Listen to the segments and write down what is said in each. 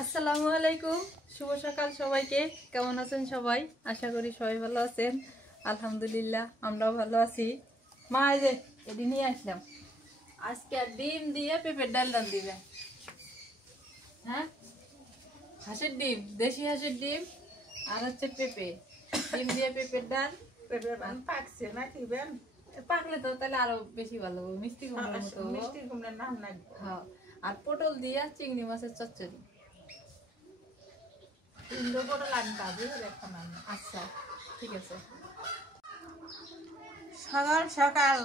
আসসালামু আলাইকুম, শুভ সকাল সবাইকে। কেমন আছেন সবাই? আশা করি সবাই ভালো আছেন। আলহামদুলিল্লাহ আমরাও ভালো আছি। মা এই যে এদিন নিয়ে আসলাম, আজকে ডিম দিয়ে পেঁপের ডাল দিবে। হ্যাঁ, হাঁসের ডিম, দেশি হাঁসের ডিম আর হচ্ছে পেঁপে, ডিম দিয়ে পেঁপের ডাল। পেঁপে পাকছে না কি বেন? পাকলে তো তাহলে আরো বেশি ভালো হবে, মিষ্টি কুমড়ার মতো। মিষ্টি কুমড়ার নাম নাই। হ্যাঁ, আর পটল দিয়ে চিংড়ি মাছের চচ্চড়ি। তিনটে পটল আনতে হবে এখন আমি। আচ্ছা, ঠিক আছে। সকাল সকাল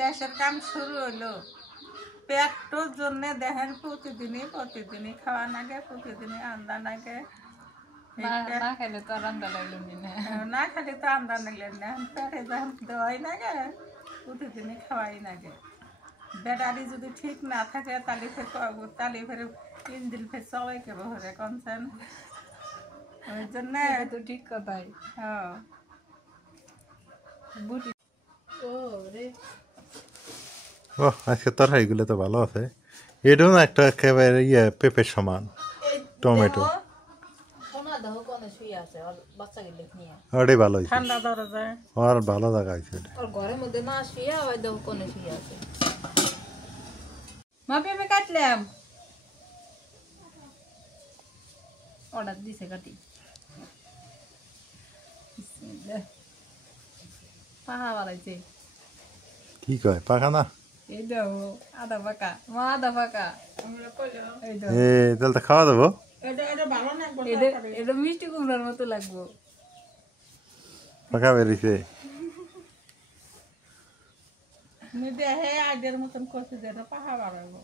দেশের কাম শুরু হলো। পেটটোর জন্য দেখেন প্রতিদিনই খাওয়া নাগে, প্রতিদিনই আন্দা নাগে। না খেলে তো আর রান্না লাগলো না। না খালি তো আন্দা নাগলেন না, পেটে যখন দেওয়াই নাগে প্রতিদিনই খাওয়াই নাগে। ব্যাটারি যদি ঠিক না থাকে তাহলে ফের ইঞ্জিন ফের সবাইকে বহরে কনছেন। ওই জন্য তো ঠিক কথাই। হ্যাঁ বুটি ও রে, ও আজকে তরকারিগুলো তো ভালো আছে। এটাও না একটা একেবারে পেঁপের সমান টমেটো। সোনা দেহ কোনে শুয়ে আছে আর বাচ্চা গেলে নিয়ে। ওটাই ভালো হয়েছে, ঠান্ডা ধরে যায়। আর ভালো জায়গা হয়েছে এটা। আর ঘরের মধ্যে না শুয়ে আবার দেহ কোনে শুয়ে আছে। মা পেঁপে কাটলাম, অর্ডার দিছে কাটি। পাহা বাড়াইছে, কি কয় পাকা না? এই দেহ আধা পাকা, মা আধা পাকা। আমরা কইলাম এই দেহ এ তাহলে তো খাওয়া দেবো। এটা ভালো না একবার এটা মিষ্টি কুমড়ার মতো লাগবো। পাকা বেরিয়েছে। দেহে আইডের মতন করছে যে এটা পাহা বাড়াবো।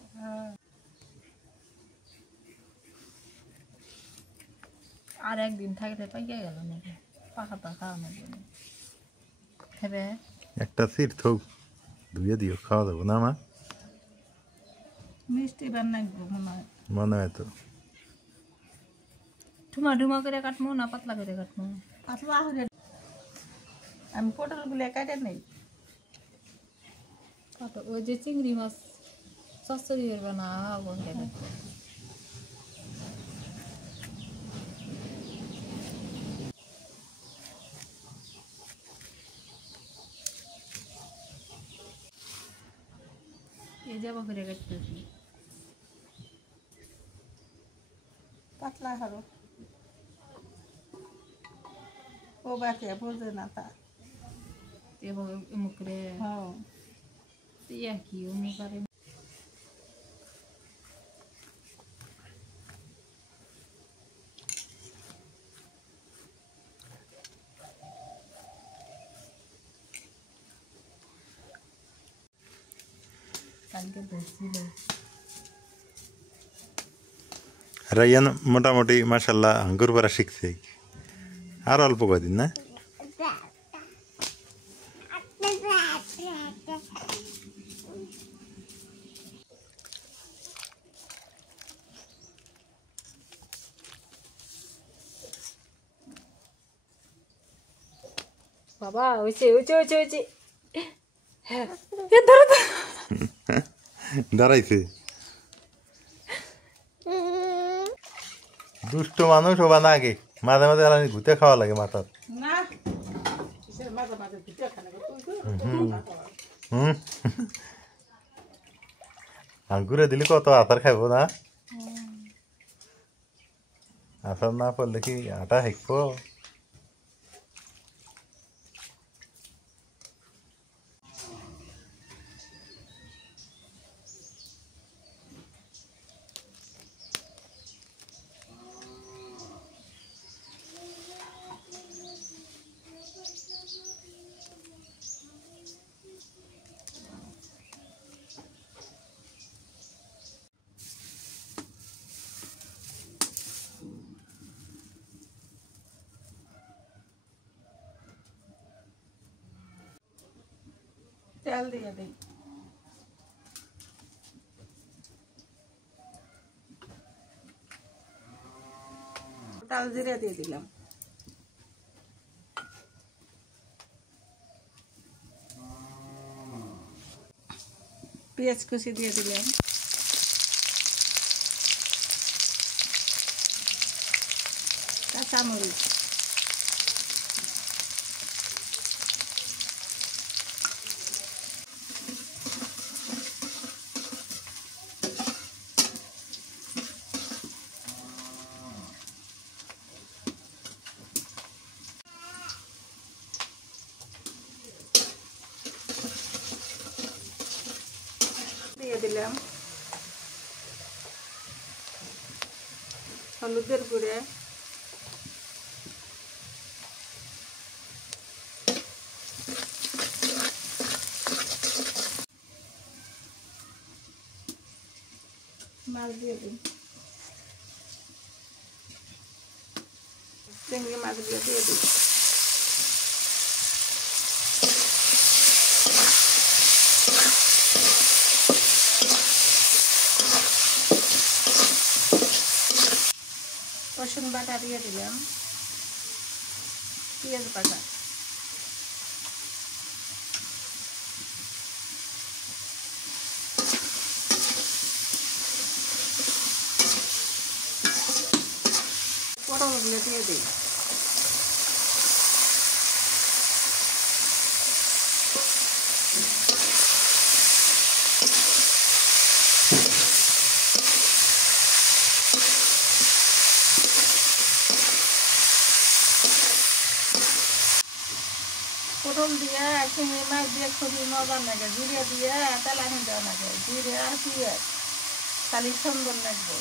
আর একদিন থাকলে পাইয়া গেল নাকি পাখাটা খাওয়ানোর জন্য। খাবে একটা সিট থোক ধুয়ে দিও, খাওয়া দেবো না মা? মিষ্টি বান নাগবো মনে হয়। মনে হয় তো। ঠুমা ঠুমা করে কাটবো না পাতলা করে কাটবো? আসলে আমি পটলগুলো কাটে নেই। কাটো, ওই যে চিংড়ি মাছ চচ্চড়ি করবে না বলতে কাটবো। এই যাবো করে কাটতেছি। পাতলা হারো ও বাকি বোঝে না তা। এভাবে এমুক করে হ্যাঁ ইয়া কি অমুক করে। কালকে ধরছিল রাইয়ান মোটামুটি মাশাল্লাহ আঙ্গুর পাড়া শিখছে, আর অল্প কদিন না? বাবা, হয়েছে হয়েছে হয়েছে হয়েছে। হ্যাঁ ধরো তো। দাঁড়াইছে দুষ্ট মানুষ হবা না আগে, মাঝে মাঝে ঘুরতে খাওয়া লাগে মাথার। না কিসের মাঝে মাঝে ভিতরে খানে হুম আঙ্গুরে দিলে কত আচার খাইবো না? আচার না পড়লে কি আটা হেঁকবো? তেল দিয়ে দিই। ডাল জিরে দিয়ে দিলাম। পেঁয়াজ কুচি দিয়ে দিলাম। কাঁচামরিচ, দিয়ে দিলাম হলুদের গুঁড়ে, মাছ দিয়ে দিন, চিংড়ি মাছগুলো দিয়ে দিন, রসুন বাটা দিয়ে দিলাম, পেঁয়াজ বাটা, পটলগুলো দিয়ে দিই, পটল দিয়ে চিংড়ি মাছ দিয়ে খুবই মজা লাগে, জিরে দিয়ে তেলানি দেওয়া লাগে, জিরে আর পেঁয়াজ তাহলে সুন্দর লাগবে।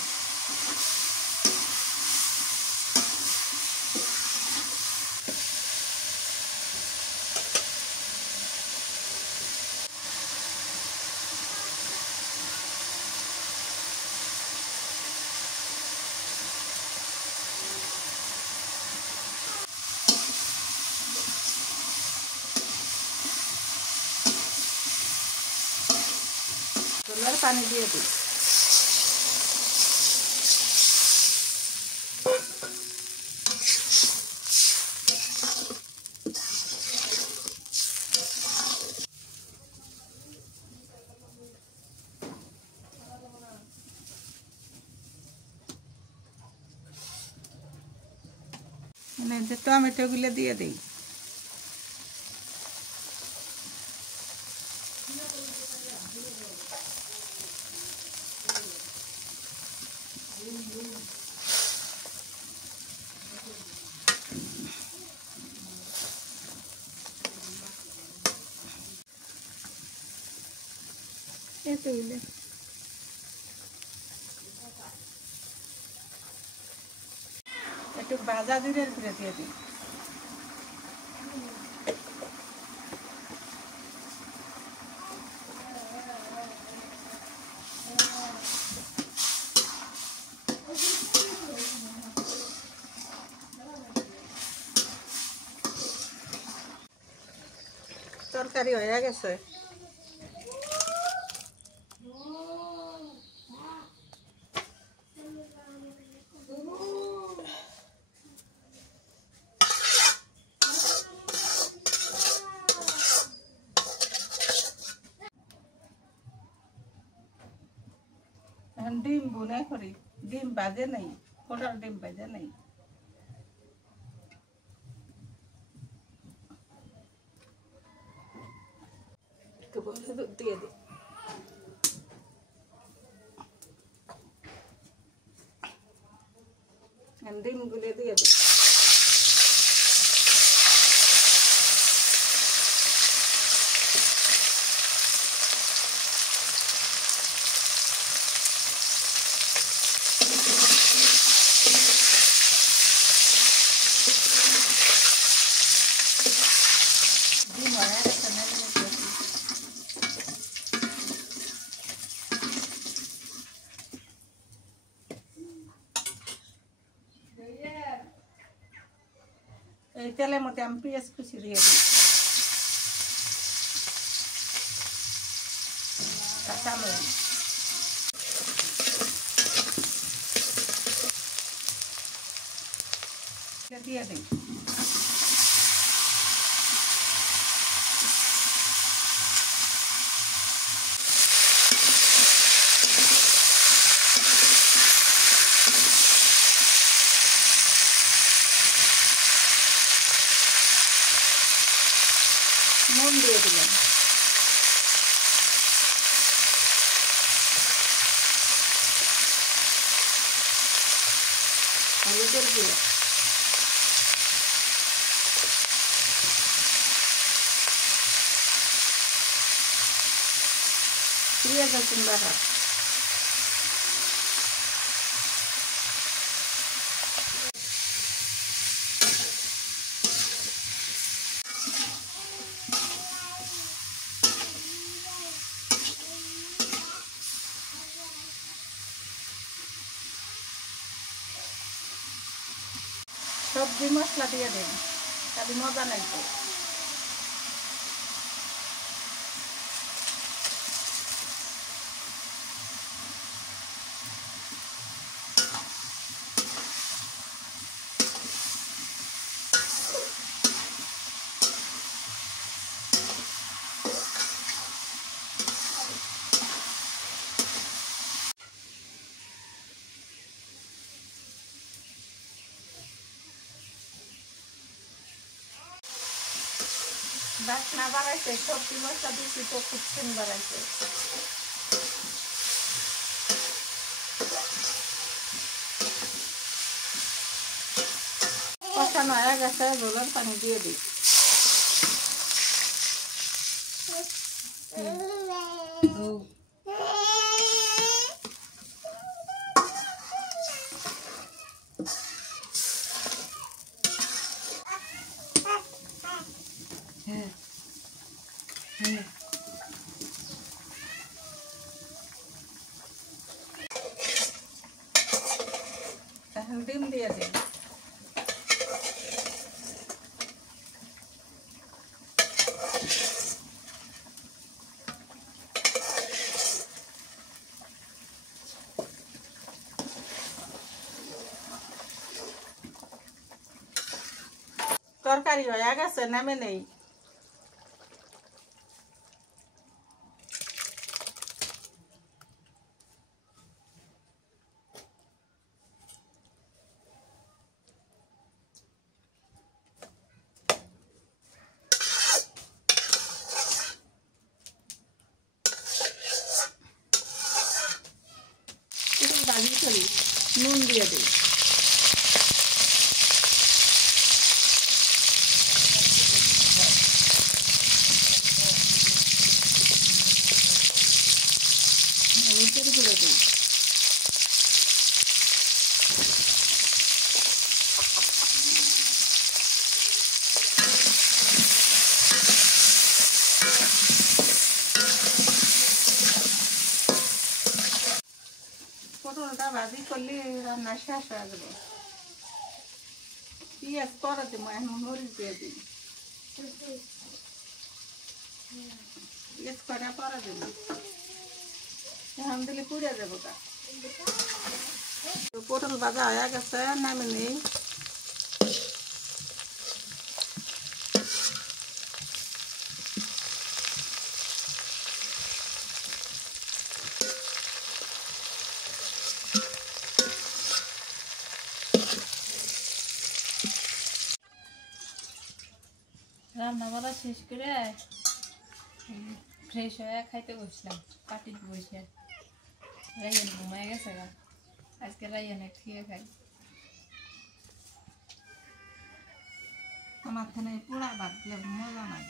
ঝোলের পানি দিয়ে দিই, যে টমেটোগুলো দিয়ে দিই, একটু ভাজা জিরের গুঁড়ো দিয়ে দিই, তরকারি হয়ে গেছে। ডিম বুনে করি, ডিম বাজে নাই, কোটার ডিম বাজে নাই, একটু দুধ দিয়ে দিই, ডিমগুলো দিয়ে দিই, ডিম হয়ে গেছে না এই তেলের মধ্যে আমি পেঁয়াজ কুচি দিয়ে দিই, কাঁচামরিচ, দিয়ে দিই, নুন দিয়ে দিলাম, হলুদের গুঁড়ো, পেঁয়াজ রসুন বাটা, সবজি মশলা দিয়ে দিন, তাহলে মজা লাগবে। বাসনা বাড়াইছে, সবজি মশলা দিচ্ছি তো খুব সুন্দর বাড়াইছে। কষানো হয়ে গেছে, ঝোলের পানি দিয়ে দিই। এখন ডিম দিয়ে দিই। তরকারি হয়ে গেছে, নামে নেই। ভাজি করি, নুন দিয়ে দিই। হলুদের গুঁড়ো দিই। পটলটা ভাজি করলে রান্না শেষ হয়ে যাবে। পেঁয়াজ পরে দিব, এখন মরিচ দিয়ে দিই। পেঁয়াজ করে পরে দিব, এখন দিলে পুড়ে যাবো। পটল ভাজা হয়ে গেছে, নামে নেই। রান্না করা শেষ করে ফ্রেশ হয়ে খাইতে বসলাম, পাটিতে বসে। রাইয়ান ঘুমায় গেছে গা, আজকে রাইয়ানে খেয়ে খাই। আমার খানে পোড়া ভাত দিলে মজা নাই।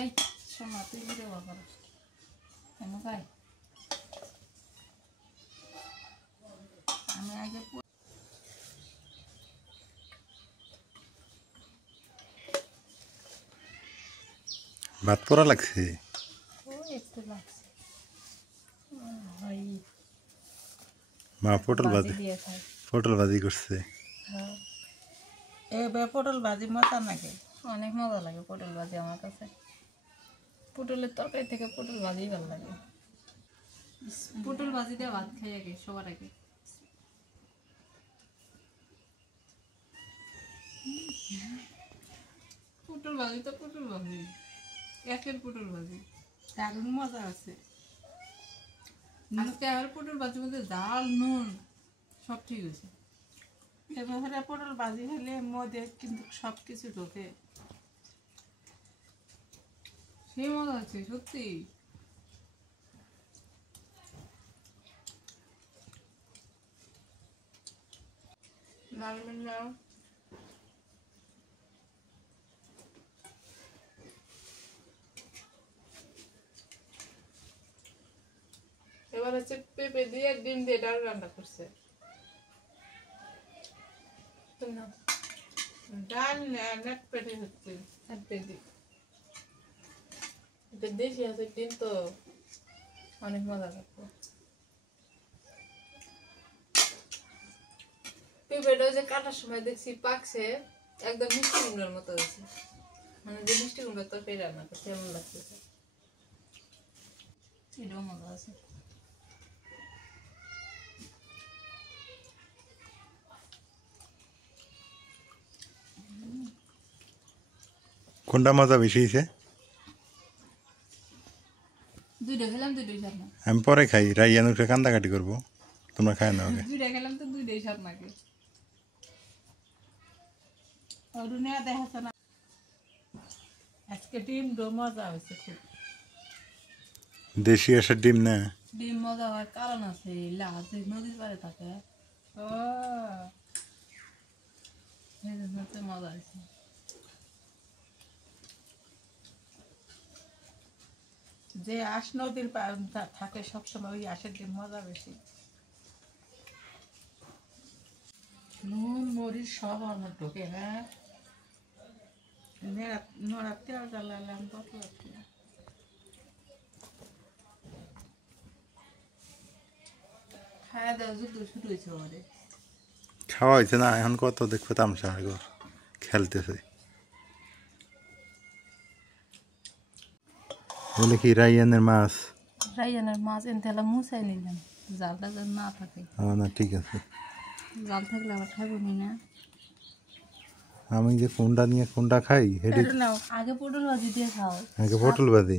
এই সোনা তুই দেওয়া করো কেন খাই? আমি আগে ভাত পোড়া লাগছে, একটু লাগছে। মা পটল ভাজি দিয়ে খাই। পটল ভাজি করছে। হ্যাঁ, এবার পটল ভাজি মজা লাগে। অনেক মজা লাগে পটল ভাজি আমার কাছে। পটলের তরকারি থেকে পটল ভাজি ভালো লাগে। পটল ভাজি দিয়ে ভাত খাই আগে, সবার আগে। পটল ভাজি তো পটল ভাজি, একের পটল ভাজি দারুণ মজা আছে। আজকে আর পটল ভাজির মধ্যে ডাল নুন সব ঠিক আছে। এবার পটল ভাজি হলে মধ্যে কিন্তু সব কিছু ঢোকে। সেই মজা হচ্ছে সত্যি। এবার হচ্ছে পেঁপে দিয়ে ডিম দিয়ে ডাল রান্না করছে। ডাল নেট পেটে হচ্ছে এটা দেশি আছে ডিম তো অনেক মজা লাগবে। পেঁপেটা যে কাটার সময় দেখছি পাকছে একদম মিষ্টি কুমড়ার মতো হয়েছে, মানে যে মিষ্টি কুমড়ার তরকারি রান্না করছে এমন লাগতেছে। এটাও মজা আছে। কোনটা মজা বেশি হয়েছে? দুইটা খেলাম দুইটাই স্বাদ না। আমি পরে খাই, রাইয়ান উঠে কান্দাকাটি করবো, তোমরা খাই না ওকে। দুইটা খেলাম তো দুইটাই স্বাদ নাকি। অরুণিয়া দেখাচ্ছে না আজকে ডিম ডো মজা হয়েছে খুব। দেশি আসার ডিম না? ডিম মজা হওয়ার কারণ আছে, লাহাজ নদীর পাড়ে থাকে ও এই জন্য তো মজা হয়েছে। যে আশ নদীর থাকে সবসময় ওই আশের ডিম মজা বেশি। নুন মরিচ সব আমার ঢোকে। হ্যাঁ নড়ার তেল জ্বালালাম কত খাওয়া দাওয়া যুদ্ধ শুরু হয়েছে আমাদের। খাওয়া হয়েছে না, এখন কত দেখবো তামসা ঘর খেলতেছে। বলে কি রাইয়ানের মাছ? রাইয়ানের মাছ এনতে হলে মুছাই নিলাম, জালটা যেন না থাকে। না ঠিক আছে, জাল থাকলে আবার খাবো না। আমি যে কোনটা নিয়ে কোনটা খাই হেডে আগে পটল ভাজি দিয়ে খাও, আগে পটল বাদে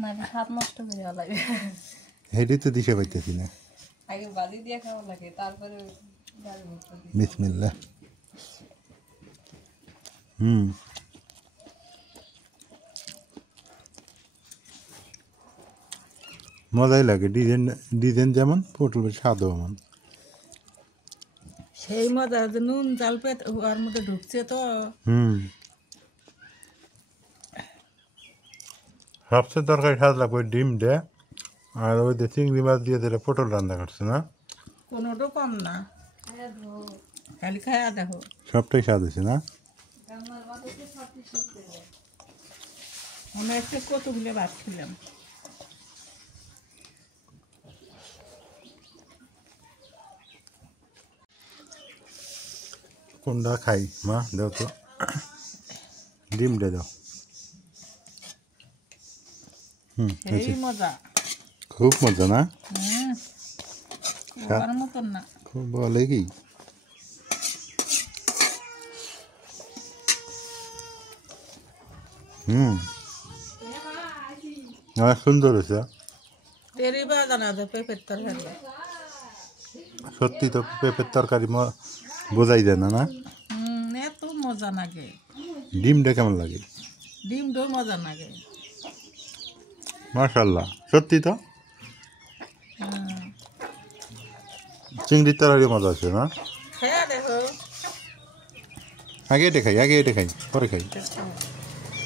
নাহলে স্বাদ নষ্ট করে লাগে। হেডে তো দিশে পাইতেছি না। আগে ভাজি দিয়ে খাওয়া লাগে তারপরে বিসমিল্লাহ। মজাই লাগে, ডিজাইন ডিজাইন যেমন পটল স্বাদও এমন। সেই মজা যে নুন জাল পেট ওর মধ্যে ঢুকছে তো। সবচেয়ে তরকারি স্বাদ লাগবে ডিম দে, আর ওই যে চিংড়ি মাছ দিয়ে দিলে পটল রান্না করছে না, কোনোটা কম না, খালি খায়া দেখো সবটাই স্বাদ হয়েছে না। আমি একটা কতগুলো ভাত খেলাম। কোনটা খাই মা, দাও তো ডিম দে দাও। এই মজা, খুব মজা না? ওর মতন না। খুব বলে কি সুন্দর হয়েছে তেরি বাজা না যে পেঁপের তরকারি। সত্যি তো পেঁপের তরকারি বোঝাই যায় না। না এত মজা লাগে। ডিমটা কেমন লাগে? ডিম ডো মজা লাগে। মাশাআল্লাহ, সত্যি তো চিংড়ির তরকারি মজা আছে না? খেয়া দেখো, আগে এটা খাই পরে খাই।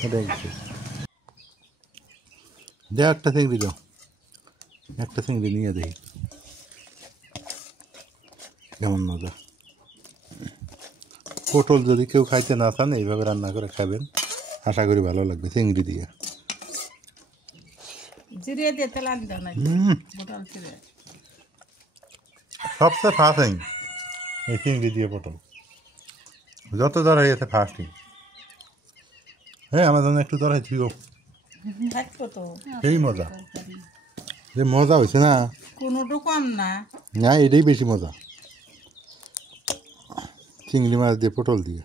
এটাই দে, একটা চিংড়ি দাও, একটা চিংড়ি নিয়ে দেখি কেমন মজা। পটল যদি কেউ খাইতে না চান এইভাবে রান্না করে খাবেন, আশা করি ভালো লাগবে চিংড়ি দিয়ে। জিরে দিয়ে তেল আনি দাও না, পটল জিরে সবচেয়ে ফার্স্ট এই চিংড়ি দিয়ে পটল, যত দরকারি আছে ফার্স্টই। হ্যাঁ আমার জন্য একটু দরকারি ছিল, থাকতো তো। সেই মজা, যে মজা হয়েছে না, কোনোটা কম না। না এটাই বেশি মজা, চিংড়ি মাছ দিয়ে পটল দিয়ে।